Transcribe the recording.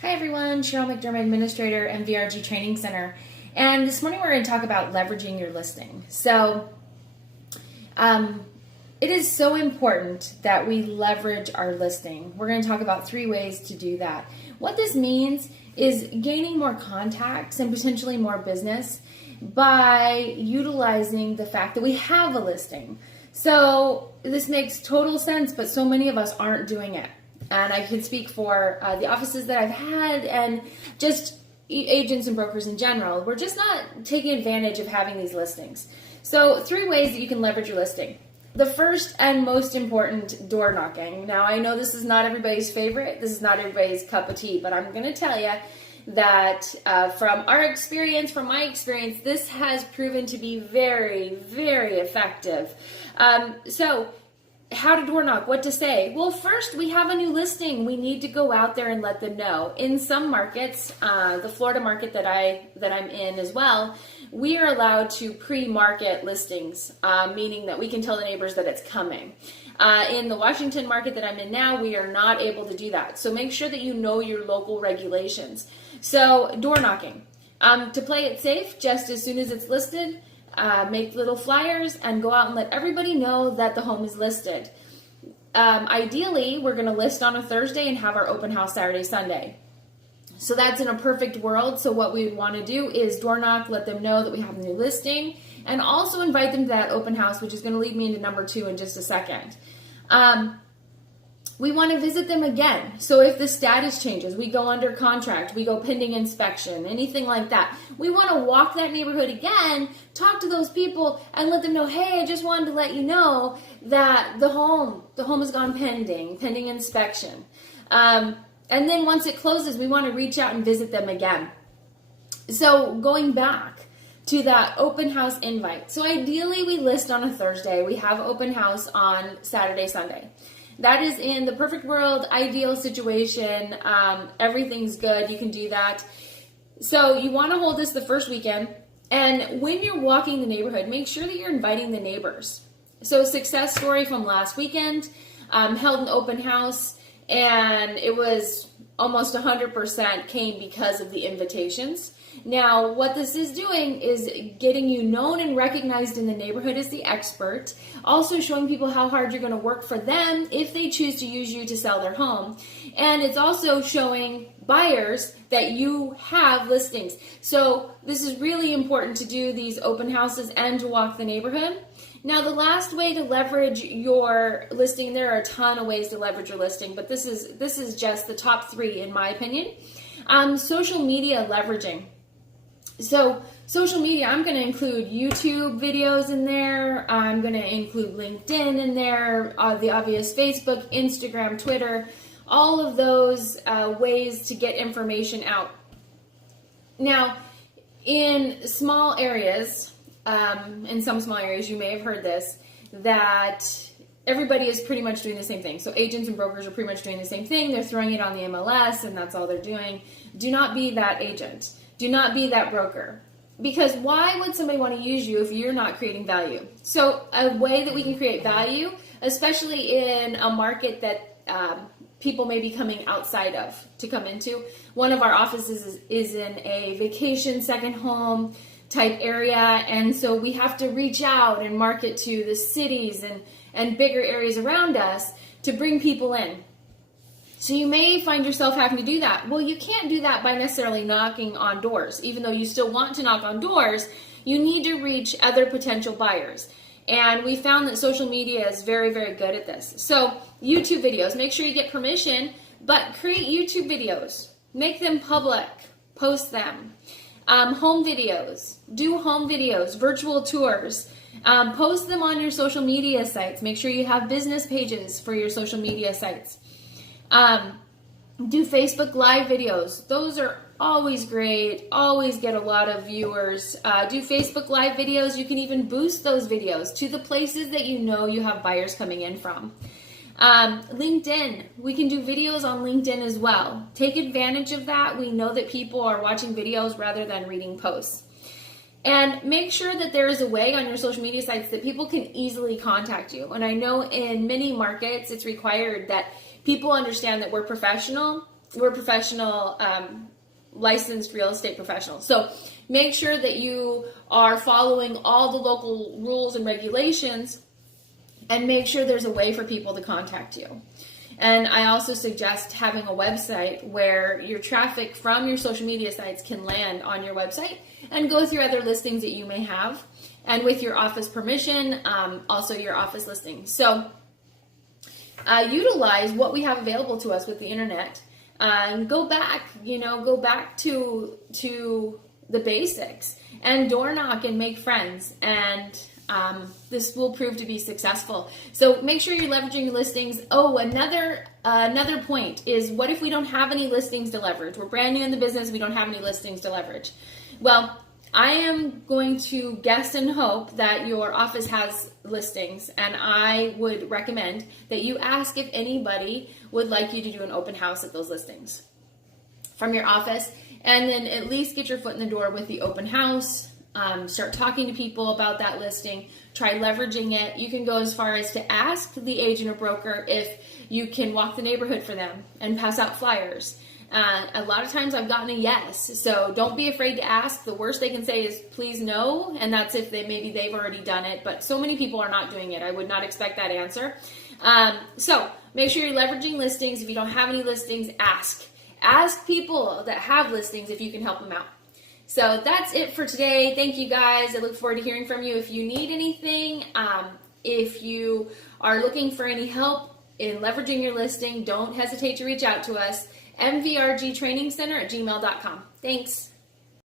Hi everyone, Cheryl McDermott, Administrator and VRG Training Center. And this morning we're going to talk about leveraging your listing. It is so important that we leverage our listing. We're going to talk about 3 ways to do that. What this means is gaining more contacts and potentially more business by utilizing the fact that we have a listing. So this makes total sense, but so many of us aren't doing it. And I can speak for the offices that I've had and just agents and brokers in general. We're just not taking advantage of having these listings. So 3 ways that you can leverage your listing. The first and most important, door knocking. Now I know this is not everybody's favorite. This is not everybody's cup of tea, but I'm going to tell you that from my experience, this has proven to be very, very effective. So how to door knock, what to say? Well, first, we have a new listing. We need to go out there and let them know. In some markets, the Florida market that I'm in as well, we are allowed to pre-market listings, meaning that we can tell the neighbors that it's coming. In the Washington market that I'm in now, we are not able to do that. So make sure that you know your local regulations. So door knocking. To play it safe, just as soon as it's listed, make little flyers and go out and let everybody know that the home is listed. Ideally, we're going to list on a Thursday and have our open house Saturday, Sunday. So that's in a perfect world. So what we would want to do is door knock, let them know that we have a new listing, and also invite them to that open house, which is going to lead me into number 2 in just a second. We want to visit them again. So if the status changes, we go under contract, we go pending inspection, anything like that. We want to walk that neighborhood again, talk to those people and let them know, hey, I just wanted to let you know that the home has gone pending inspection. And then once it closes, we want to reach out and visit them again. So going back to that open house invite. So ideally we list on a Thursday. We have open house on Saturday, Sunday. That is in the perfect world, ideal situation. Everything's good. You can do that. So you want to hold this the first weekend. And when you're walking the neighborhood, make sure that you're inviting the neighbors. So success story from last weekend, held an open house, and it was almost 100% came because of the invitations. Now, what this is doing is getting you known and recognized in the neighborhood as the expert, also showing people how hard you're going to work for them if they choose to use you to sell their home. And it's also showing buyers that you have listings. So this is really important to do these open houses and to walk the neighborhood. Now, the last way to leverage your listing, there are a ton of ways to leverage your listing, but this is just the top 3 in my opinion. Social media leveraging. So social media, I'm going to include YouTube videos in there. I'm going to include LinkedIn in there, the obvious Facebook, Instagram, Twitter, all of those ways to get information out. Now, in small areas, in some small areas, you may have heard this, that everybody is pretty much doing the same thing. So agents and brokers are pretty much doing the same thing. They're throwing it on the MLS and that's all they're doing. Do not be that agent. Do not be that broker. Because why would somebody want to use you if you're not creating value? So a way that we can create value, especially in a market that people may be coming outside of to come into. One of our offices is in a vacation second home type area, and so we have to reach out and market to the cities and bigger areas around us to bring people in. So you may find yourself having to do that. Well, you can't do that by necessarily knocking on doors. Even though you still want to knock on doors, you need to reach other potential buyers. And we found that social media is very, very good at this. So YouTube videos, make sure you get permission, but create YouTube videos. Make them public. Post them. Home videos. Do home videos, virtual tours. Post them on your social media sites. Make sure you have business pages for your social media sites. Do Facebook Live videos. Those are always great, always get a lot of viewers. Do Facebook Live videos. You can even boost those videos to the places that you know you have buyers coming in from. LinkedIn, we can do videos on LinkedIn as well. Take advantage of that. We know that people are watching videos rather than reading posts. And make sure that there is a way on your social media sites that people can easily contact you. And I know in many markets it's required that people understand that we're professional we're professional, licensed real estate professionals. So make sure that you are following all the local rules and regulations, and make sure there's a way for people to contact you. And I also suggest having a website where your traffic from your social media sites can land on your website and go through other listings that you may have, and with your office permission, also your office listings. So utilize what we have available to us with the internet, and go back to the basics, and door knock and make friends, and this will prove to be successful. So make sure you're leveraging your listings. Oh, another point is, what if we don't have any listings to leverage? We're brand new in the business, we don't have any listings to leverage. Well, I am going to guess and hope that your office has listings, and I would recommend that you ask if anybody would like you to do an open house at those listings from your office, and then at least get your foot in the door with the open house. Start talking to people about that listing. Try leveraging it. You can go as far as to ask the agent or broker if you can walk the neighborhood for them and pass out flyers. A lot of times I've gotten a yes, so don't be afraid to ask. The worst they can say is please no, and that's if maybe they've already done it, but so many people are not doing it. I would not expect that answer. So make sure you're leveraging listings. If you don't have any listings, ask. Ask people that have listings if you can help them out. So that's it for today. Thank you guys. I look forward to hearing from you. If you need anything, if you are looking for any help in leveraging your listing, don't hesitate to reach out to us. mvrgtrainingcenter@gmail.com. Thanks.